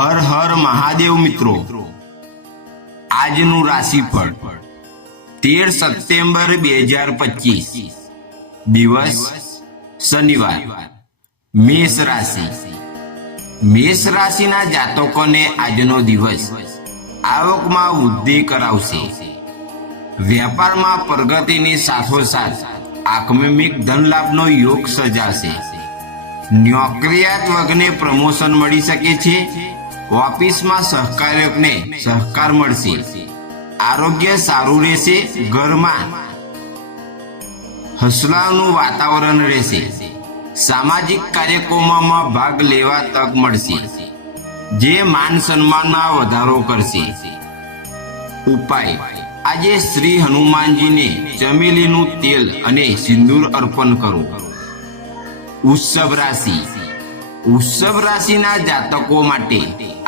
હર હર મહાદેવ મિત્રો, આજનું રાશિફળ 13 સપ્ટેમ્બર 2025, દિવસ શનિવાર, મેષ રાશિ. મેષ રાશિના જાતકોને આજનો દિવસ આવકમાં વૃદ્ધિ કરાવશે. વ્યાપારમાં પ્રગતિની સાથોસાથ આકસ્મિક ધનલાભનો યોગ સર્જાશે. નોકરિયાત વર્ગને પ્રમોશન મળી શકે છે. ઓફિસમાં સહકાર્યકને સહકાર મળશે. આરોગ્ય સારું રહેશે. ઘરમાં હસલાનું વાતાવરણ રહેશે. સામાજિક કાર્યક્રમોમાં ભાગ લેવા તક મળશે, જે માન સન્માનમાં વધારો કરશે. ઉપાય: આજે શ્રી હનુમાનજીને ચમેલીનું તેલ અને સિંદૂર અર્પણ કરો. વૃષભ રાશિ. વૃષભ રાશિના જાતકો માટે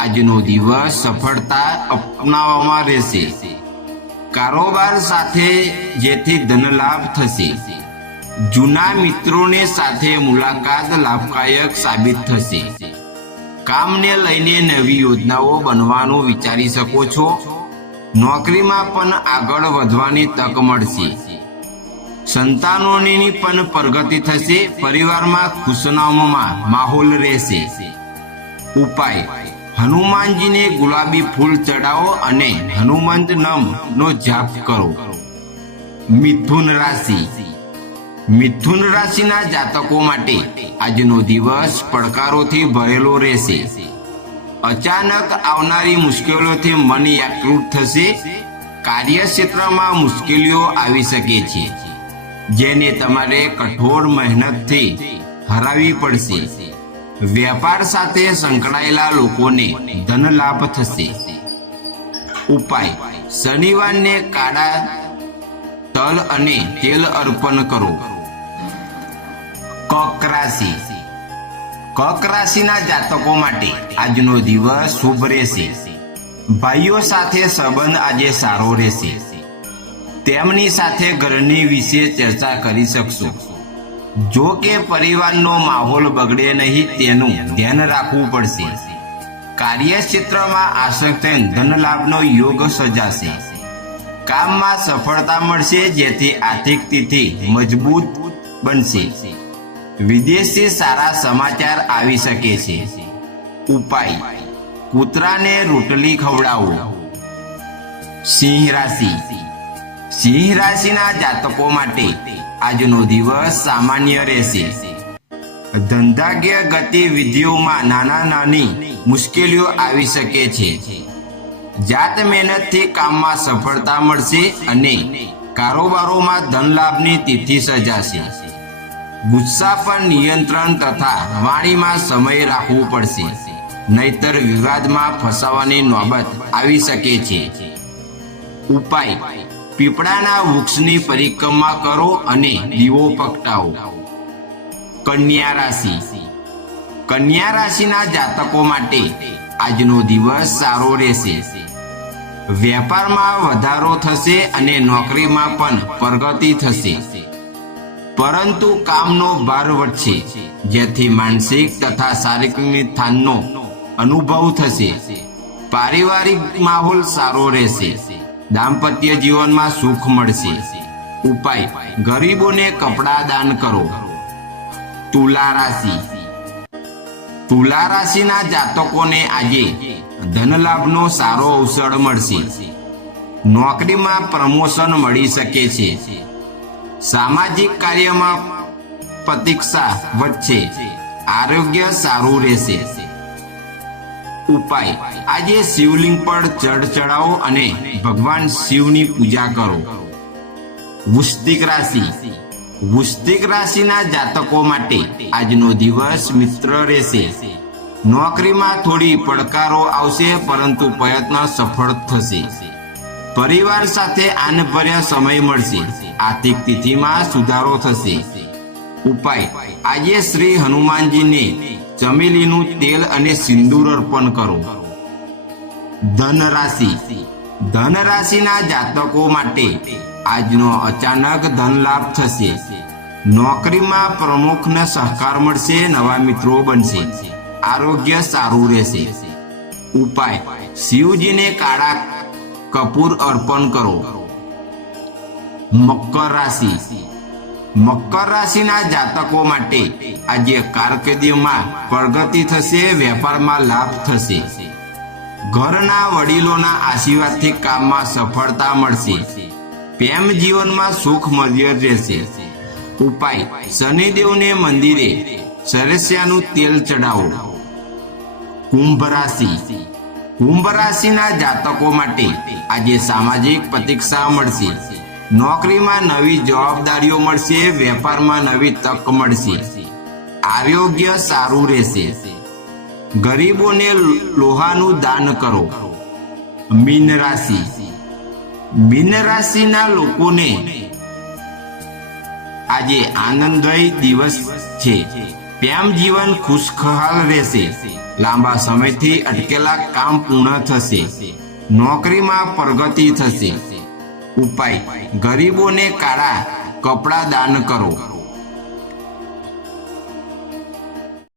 આજનો દિવસ સફળતા અપનાવવામાં રહેશે. કારોબાર સાથે જેથી ધનલાભ થશે. જૂના મિત્રોને સાથે મુલાકાત લાભદાયક સાબિત થશે. કામને લઈને નવી યોજનાઓ બનવાનું વિચારી શકો છો. નોકરીમાં પણ આગળ વધવાની તક મળશે. સંતાનોની પણ પ્રગતિ થશે. પરિવારમાં ખુશનુમા માહોલ રહેશે. ઉપાય: હનુમાનજીને ગુલાબી ફૂલ ચડાવો અને હનુમંત નામનો જાપ કરો. મિથુન રાશિ. મિથુન રાશિના જાતકો માટે આજનો દિવસ પડકારોથી ભરેલો રહેશે. અચાનક આવનારી મુશ્કેલીઓથી મન વ્યાકૃત થશે. કાર્યક્ષેત્રમાં મુશ્કેલીઓ આવી શકે છે, જેને તમારે કઠોર મહેનતથી હરાવવી પડશે. વેપાર સાથે સંકળાયેલા લોકોને ધન લાભ થશે. ઉપાય: શનિવારને કાળા તલ અને તેલ અર્પણ કરો. કર્ક રાશિ. કર્ક રાશિના જાતકો માટે આજનો દિવસ શુભ રહેશે. ભાઈઓ સાથે સંબંધ આજે સારો રહેશે. તેમની સાથે ઘરની વિશે ચર્ચા કરી શકશો. જો કે પરિવારનો માહોલ બગડે નહીં તેનું ધ્યાન રાખવું પડશે. કાર્યક્ષેત્રમાં આશક્ય ધનલાભનો યોગ સર્જાશે. કામમાં સફળતા મળશે, જેથી આર્થિક સ્થિતિ મજબૂત બનશે. વિદેશથી સારા સમાચાર આવી શકે છે. ઉપાય: કૂતરાને રોટલી ખવડાવો. સિંહ રાશિ. સિંહ રાશિના જાતકો માટે આજનો દિવસ સામાન્ય રહેશે. ધંધાકીય ગતિવિધિઓમાં નાની મુશ્કેલીઓ આવી શકે છે. જાત મહેનતથી કામમાં સફળતા મળશે અને કારોબારોમાં ધનલાભની તિથિ સર્જાશે. ગુસ્સા પર નિયંત્રણ તથા વાણીમાં સમય રાખવું પડશે, નહીતર વિવાદમાં ફસાવાની નોબત આવી શકે છે. ઉપાય: પીપળાના વૃક્ષની પરિક્રમા કરો અને દીવો પ્રગટાવો. કન્યા રાશિ. કન્યા રાશિના જાતકો માટે આજનો દિવસ સારો રહેશે. વેપારમાં વધારો થશે અને નોકરીમાં પણ પ્રગતિ થશે. પરંતુ કામનો ભાર વધશે, જેથી માનસિક તથા શારીરિક થાનનો અનુભવ થશે. પારિવારિક માહોલ સારો રહેશે. દાંપત્ય જીવનમાં સુખ મળશે. ઉપાય: ગરીબોને કપડાં દાન કરો. તુલા રાશિ. તુલા રાશિના જાતકોને આજે ધનલાભનો સારો અવસર મળશે. નોકરીમાં પ્રમોશન મળી શકે છે. સામાજિક કાર્યમાં પ્રતીક્ષા વધશે. આરોગ્ય સારું રહેશે. ઉપાય: આજે શિવલિંગ પર જળ ચડાવો અને ભગવાન શિવની પૂજા કરો. વૃશ્ચિક રાશિ. વૃશ્ચિક રાશિના જાતકો માટે આજનો દિવસ મિત્ર રહેશે. નોકરીમાં થોડી પડકારો આવશે, પરંતુ પ્રયત્ન સફળ થશે. પરિવાર સાથે આનંદભર્યા સમય મળશે. આર્થિક સ્થિતિમાં સુધારો થશે. ઉપાય: આજે શ્રી હનુમાનજીને ચમેલીનું તેલ અને સિંદૂર અર્પણ કરો. ધન રાશિ. ધન રાશિના જાતકો માટે આજનો અચાનક ધન લાભ થશે. નોકરીમાં પ્રમુખને સહકાર મળશે. નવા મિત્રો બનશે. આરોગ્ય સારું રહેશે. ઉપાય: શિવજીને કાળા કપૂર અર્પણ કરો. મકર રાશિ. મકર રાશિના જાતકો માટે આજે કારકિર્દીમાં પ્રગતિ થશે, વેપારમાં લાભ થશે. ઘરના વડીલોના આશીર્વાદથી કામમાં સફળતા મળશે. પ્રેમ જીવનમાં સુખ મધ્ય રહેશે. ઉપાય: શનિદેવને મંદિરે સરસ્યાનું તેલ ચડાવો. કુંભ રાશિ. કુંભ રાશિના જાતકો માટે આજે સામાજિક પ્રતીક્ષા મળશે. નોકરીમાં નવી જવાબદારીઓ મળશે, વેપારમાં નવી તક મળશે. આરોગ્ય સારું રહેશે. ગરીબોને લોહાનું દાન કરો. મીન રાશિ. મીન રાશિના લોકોને આજે આનંદમય દિવસ છે. પ્રેમ જીવન ખુશખુશાલ રહેશે. લાંબા સમયથી અટકેલા કામ પૂર્ણ થશે. નોકરીમાં પ્રગતિ થશે. ઉપાય: ગરીબોને કાળા કપડાં દાન કરો.